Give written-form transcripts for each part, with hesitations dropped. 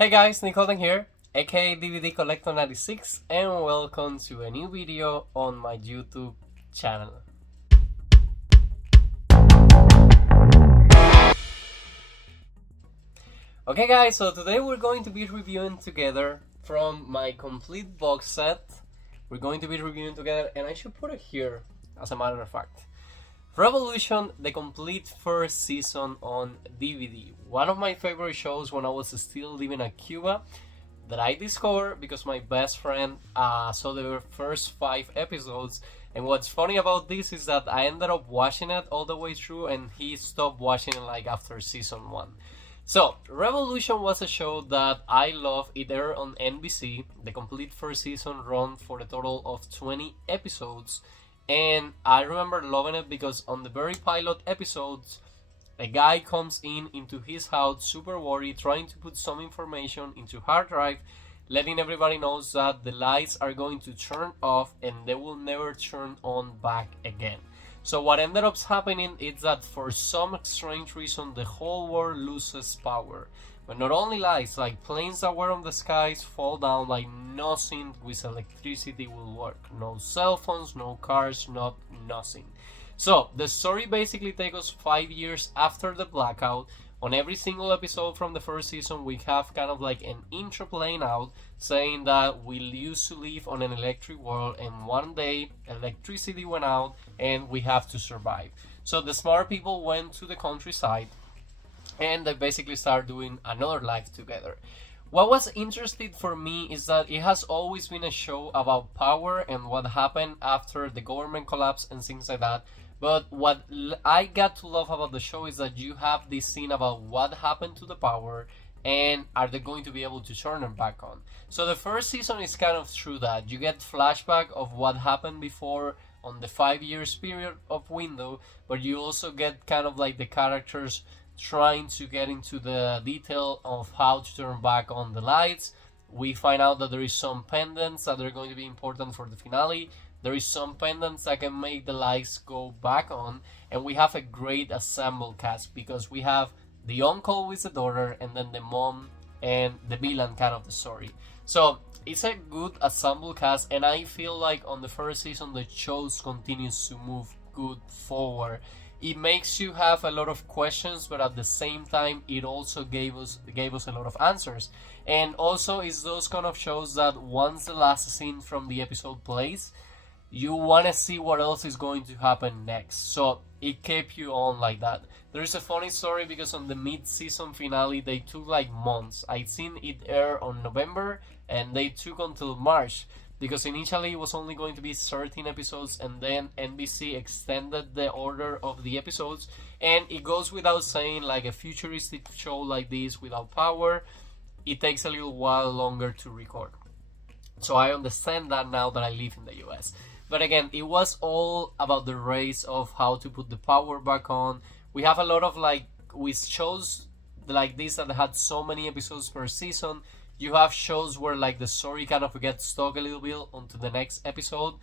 Hey guys, Halden here, aka DVD Collector 96, and welcome to a new video on my YouTube channel. Okay guys, so today we're going to be reviewing together from my complete box set. We're going to be reviewing together, and I should put it here as a matter of fact. Revolution, the complete first season on DVD. One of my favorite shows when I was still living in Cuba that I discovered because my best friend saw the first 5 episodes. And what's funny about this is that I ended up watching it all the way through and he stopped watching it like after season 1. So, Revolution was a show that I love. It aired on NBC. The complete first season ran for a total of 20 episodes. And I remember loving it because on the very pilot episodes, a guy comes into his house super worried, trying to put some information into hard drive, letting everybody know that the lights are going to turn off and they will never turn on back again. So what ended up happening is that for some strange reason, the whole world loses power. But not only lights, like planes that were on the skies fall down, like nothing with electricity will work. No cell phones, no cars, nothing. So the story basically takes us 5 years after the blackout. On every single episode from the first season, we have kind of like an intro playing out saying that we used to live on an electric world and one day electricity went out and we have to survive. So the smart people went to the countryside and they basically start doing another life together. What was interesting for me is that it has always been a show about power and what happened after the government collapse and things like that. But what I got to love about the show is that you have this scene about what happened to the power and are they going to be able to turn them back on. So the first season is kind of through that. You get flashback of what happened before on the 5 years period of window, but you also get kind of like the characters trying to get into the detail of how to turn back on the lights. We find out that there is some pendants that are going to be important for the finale. There is some pendants that can make the lights go back on, and we have a great assembled cast because we have the uncle with the daughter and then the mom and the villain kind of the story. So it's a good assembled cast, and I feel like on the first season the show continues to move good forward. It makes you have a lot of questions, but at the same time it also gave us a lot of answers. And also it's those kind of shows that once the last scene from the episode plays, you want to see what else is going to happen next. So it kept you on like that. There's a funny story because on the mid-season finale they took like months. I'd seen it air on November and they took until March, because initially it was only going to be 13 episodes and then NBC extended the order of the episodes. And it goes without saying, like a futuristic show like this without power, it takes a little while longer to record. So I understand that now that I live in the US. But again, it was all about the race of how to put the power back on. We have a lot of like, with shows like this that had so many episodes per season, you have shows where like the story kind of gets stuck a little bit onto the next episode.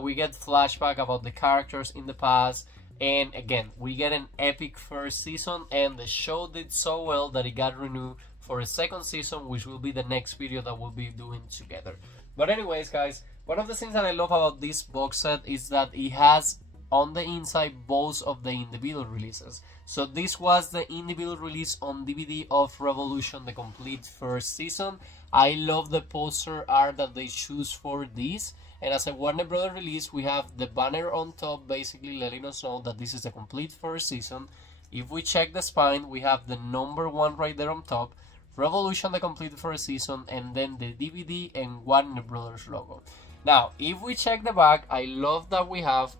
We get flashback about the characters in the past. And again, we get an epic first season, and the show did so well that it got renewed for a second season, which will be the next video that we'll be doing together. But anyways, guys, one of the things that I love about this box set is that it has on the inside both of the individual releases. So this was the individual release on DVD of Revolution, the complete first season. I love the poster art that they choose for this. And as a Warner Brothers release, we have the banner on top basically letting us know that this is the complete first season. If we check the spine, we have the number 1 right there on top, Revolution, the complete first season, and then the DVD and Warner Brothers logo. Now, if we check the back, I love that we have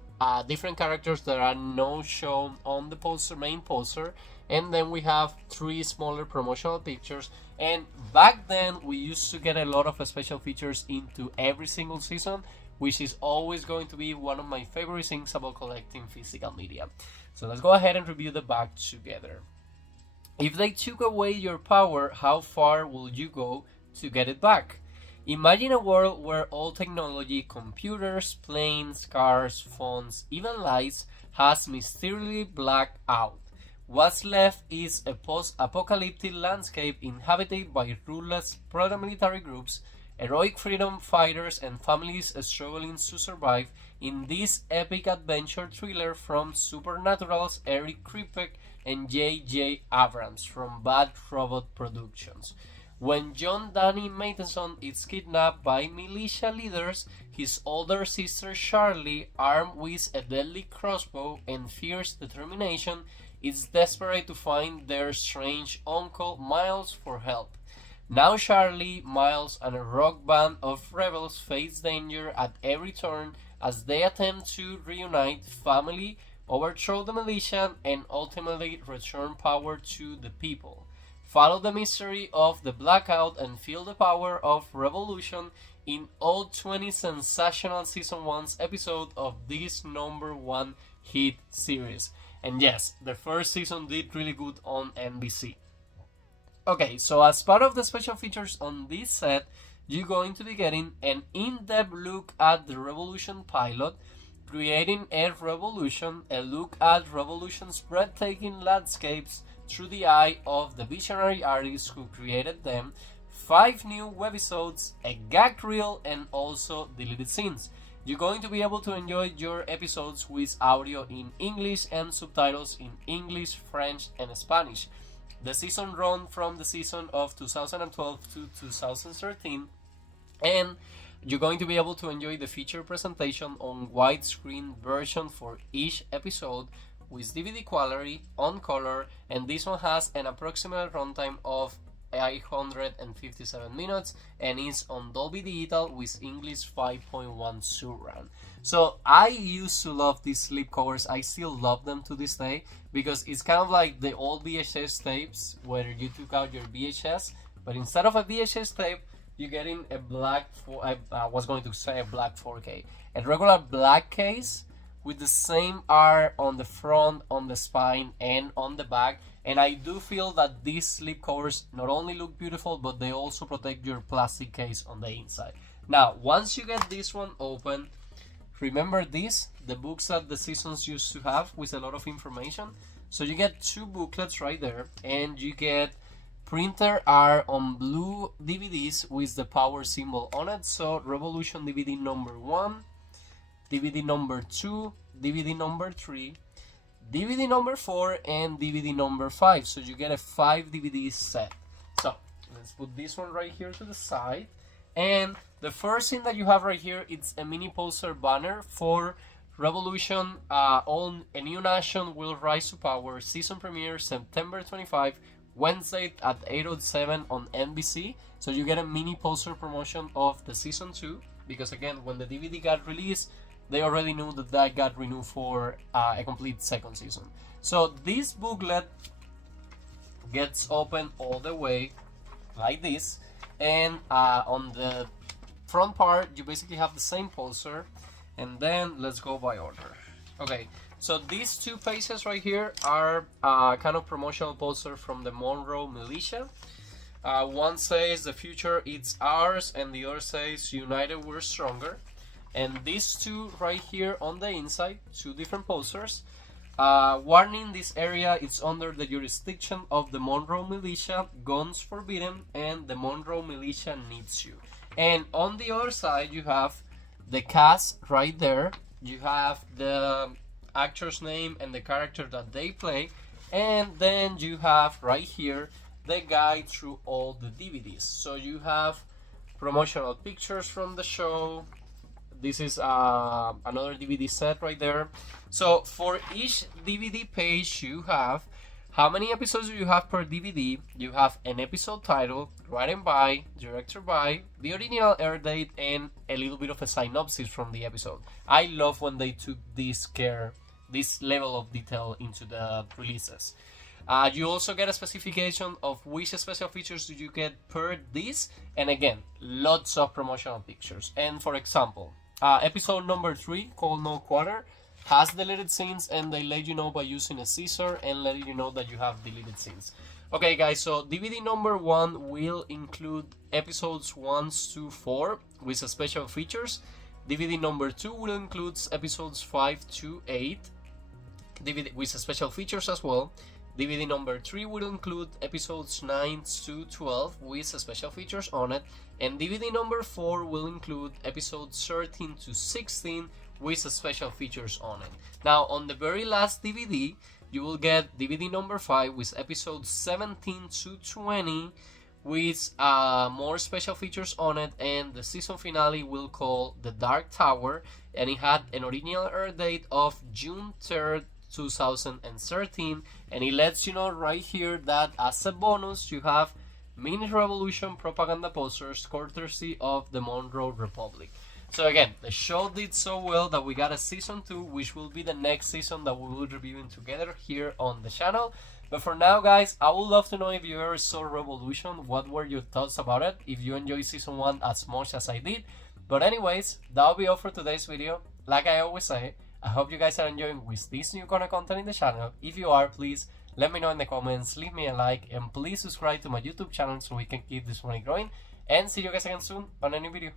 different characters that are not shown on the poster, main poster, and then we have 3 smaller promotional pictures. And back then we used to get a lot of special features into every single season, which is always going to be one of my favorite things about collecting physical media. So let's go ahead and review the back together. If they took away your power, how far will you go to get it back? Imagine a world where all technology, computers, planes, cars, phones, even lights, has mysteriously blacked out. What's left is a post-apocalyptic landscape inhabited by ruthless paramilitary groups, heroic freedom fighters, and families struggling to survive in this epic adventure thriller from Supernatural's Eric Kripke and J.J. Abrams from Bad Robot Productions. When John Danny Matheson is kidnapped by militia leaders, his older sister Charlie, armed with a deadly crossbow and fierce determination, is desperate to find their strange uncle Miles for help. Now Charlie, Miles, and a rogue band of rebels face danger at every turn as they attempt to reunite family, overthrow the militia, and ultimately return power to the people. Follow the mystery of the Blackout and feel the power of revolution in all 20 sensational Season 1's episodes of this #1 hit series. And yes, the first season did really good on NBC. Okay, so as part of the special features on this set, you're going to be getting an in-depth look at the Revolution pilot, creating a revolution, a look at Revolution's breathtaking landscapes through the eye of the visionary artists who created them, 5 new webisodes, a gag reel, and also deleted scenes. You're going to be able to enjoy your episodes with audio in English and subtitles in English, French, and Spanish. The season run from the season of 2012 to 2013, and you're going to be able to enjoy the feature presentation on widescreen version for each episode with DVD quality, on color, and this one has an approximate runtime of 857 minutes and is on Dolby Digital with English 5.1 surround. So I used to love these slip covers. I still love them to this day because it's kind of like the old VHS tapes where you took out your VHS, but instead of a VHS tape, you're getting a black, I was going to say a black 4K, a regular black case with the same R on the front, on the spine, and on the back. And I do feel that these slip covers not only look beautiful, but they also protect your plastic case on the inside. Now, once you get this one open, remember this, the books that the seasons used to have with a lot of information. So you get 2 booklets right there, and you get printer R on blue DVDs with the power symbol on it. So Revolution DVD number 1, DVD number 2, DVD number 3, DVD number 4, and DVD number 5. So you get a 5 DVD set. So let's put this one right here to the side. And the first thing that you have right here, it's a mini poster banner for Revolution on A New Nation Will Rise to Power season premiere September 25, Wednesday at 8:07 on NBC. So you get a mini poster promotion of the season 2 because again, when the DVD got released, they already knew that that got renewed for a complete second season. So this booklet gets open all the way like this, and on the front part you basically have the same poster, and then let's go by order. Okay, so these 2 pages right here are kind of promotional poster from the Monroe Militia. One says the future it's ours, and the other says united we're stronger. And these 2 right here on the inside, 2 different posters. Warning, this area is under the jurisdiction of the Monroe Militia, guns forbidden, and the Monroe Militia needs you. And on the other side, you have the cast right there. You have the actor's name and the character that they play. And then you have right here the guide through all the DVDs. So you have promotional pictures from the show. This is another DVD set right there. So for each DVD page you have how many episodes do you have per DVD. You have an episode title, written by, director by, the original air date, and a little bit of a synopsis from the episode. I love when they took this care, this level of detail into the releases. You also get a specification of which special features do you get per disc, and again, lots of promotional pictures. And for example, episode number 3, called No Quarter, has deleted scenes, and they let you know by using a scissor and letting you know that you have deleted scenes. Okay guys, so DVD number 1 will include episodes 1 to 4 with special features. DVD number 2 will include episodes 5 to 8 DVD with special features as well. DVD number 3 will include episodes 9 to 12 with special features on it, and DVD number 4 will include episodes 13 to 16 with special features on it. Now, on the very last DVD, you will get DVD number 5 with episodes 17 to 20 with more special features on it, and the season finale will call The Dark Tower, and it had an original air date of June 3rd, 2013, and it lets you know right here that as a bonus you have mini revolution propaganda posters courtesy of the Monroe Republic. So again, the show did so well that we got a season 2, which will be the next season that we will be reviewing together here on the channel. But for now, guys, I would love to know if you ever saw Revolution, what were your thoughts about it, if you enjoyed season 1 as much as I did. But anyways, that'll be all for today's video. Like I always say, I hope you guys are enjoying with this new kind of content in the channel. If you are, please let me know in the comments, leave me a like, and please subscribe to my YouTube channel so we can keep this money growing. And see you guys again soon on a new video.